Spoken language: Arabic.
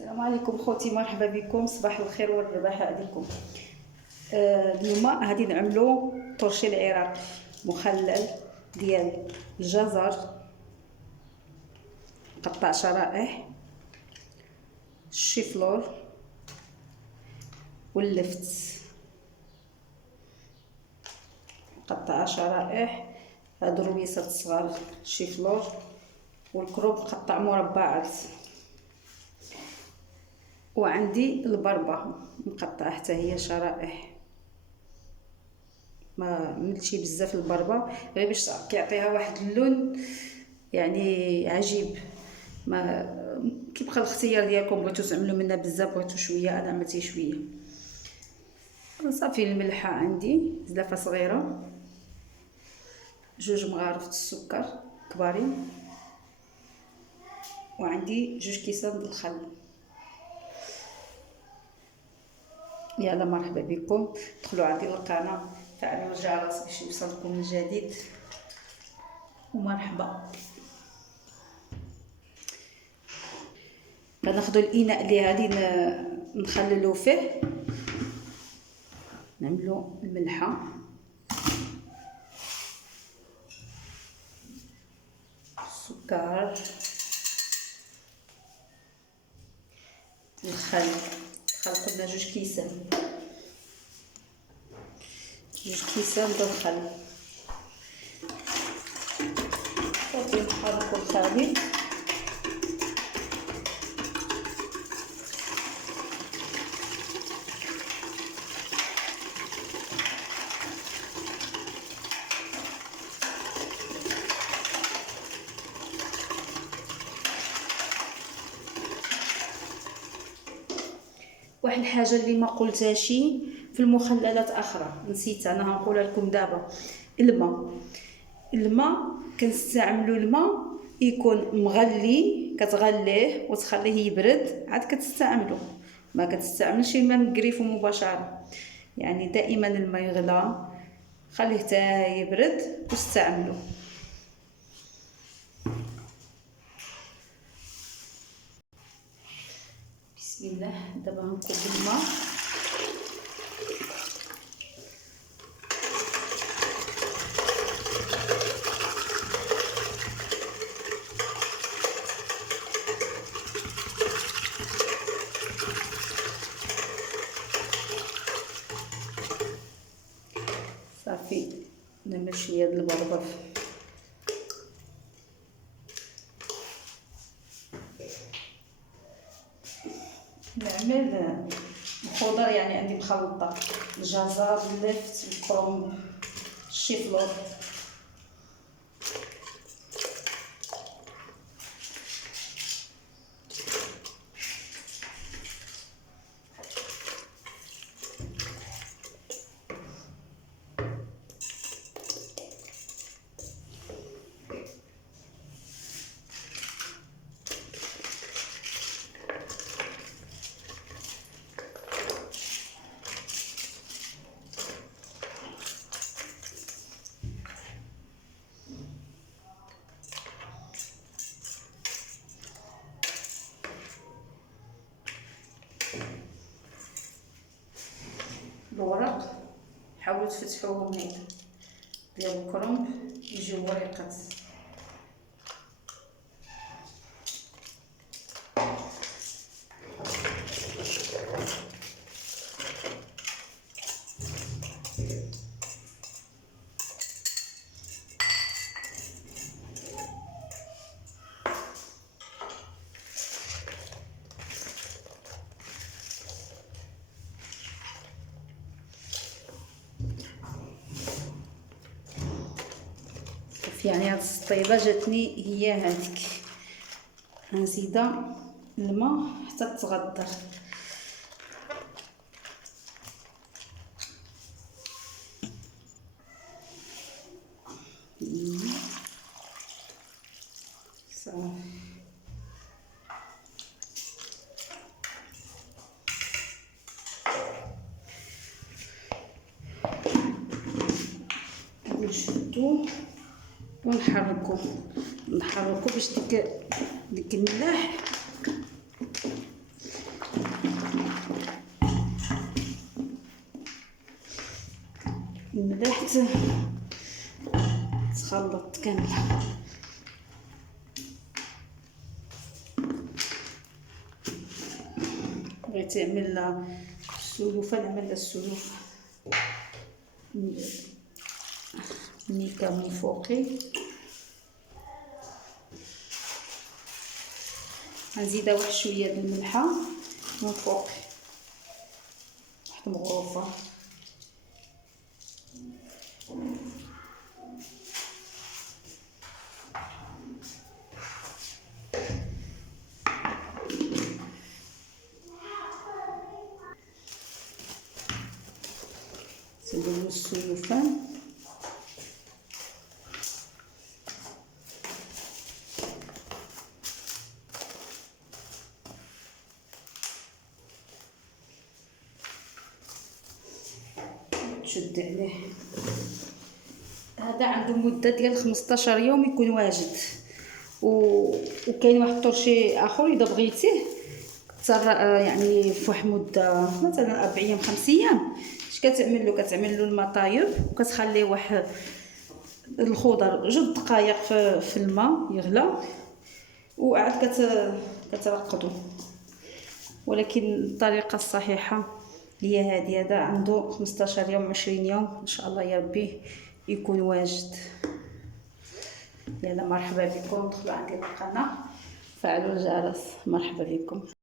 السلام عليكم خوتي، مرحبا بكم. صباح الخير والرباح عليكم. اليوم غادي نعملو طرشي العراقي مخلل ديال الجزر مقطع شرائح، الشيفلور واللفت مقطع شرائح. هادو الرويسات الصغار الشيفلور، والكروب مقطع مربعات. وعندي البربه مقطعه حتى هي شرائح. ما ملتش بزاف البربه غير باش كيعطيها واحد اللون يعني عجيب. ما كيبقى الاختيار ديالكم، بغيتو تعملوا منها بزاف بغيتو شويه، انا عملتي شويه. صافي الملحه عندي زلافه صغيره، 2 مغارف السكر كبارين، وعندي 2 كيسان د الخل. يلا مرحبا بكم، دخلوا عندي القناه، فعلوا الجرس باش يوصلكم الجديد، ومرحبا. غناخذوا الاناء اللي غادي نخللوا فيه، نعملوا الملحه، السكر، الخل قلنا 2 كيسان، 2 كيسان د الخل. صافي نحركوا الخليط. واحد الحاجه اللي ما قلتهاش في المخللات اخرى نسيتها، انا هنقولها لكم دابا. الماء كنستعملوا الماء يكون مغلي، كتغليه وتخليه يبرد عاد كتستعملوا. ما كتستعملش الماء مقريف مباشره، يعني دائما الماء يغلى خليه حتى يبرد واستعملوا. بسم الله. دابا غنكب الماء، صافي نعمل شويه د البربر، نعمل الخضر يعني عندي مخلطه الجزر، اللفت، الكرنب، الشيفلور. الورق حاولوا تفتحوهم هنا ديال الكرنب يجيو وريقات. يعني هاد السطيبه جاتني هي هذيك. غنزيدها الماء حتى تغدر. صافي نشدو ونحركو باش ديك الملاح مليح تخلط كامله. بغيت تعمل السلوفه، نعمل السلوفه ميكا من فوقي. غنزيدها واحد شويه د الملحه من فوقي، واحد مغروفه. نزيدو السلوفان، تشد عليه. هذا عنده مده ديال 15 يوم يكون واجد. وكاين واحد الطرشي اخر اذا بغيتيه يعني في واحد مده مثلا 4 ايام 5 ايام، اش كتعمل له الماء طايب وكتخليه واحد الخضر 2 دقائق في الماء يغلى، وعاد كترقدو. ولكن الطريقه الصحيحه هي هذه. هذا عنده 15 يوم 20 يوم ان شاء الله يا ربي يكون واجد. يلا مرحبا بكم، دخلوا عندي القناه، فعلوا الجرس. مرحبا بكم.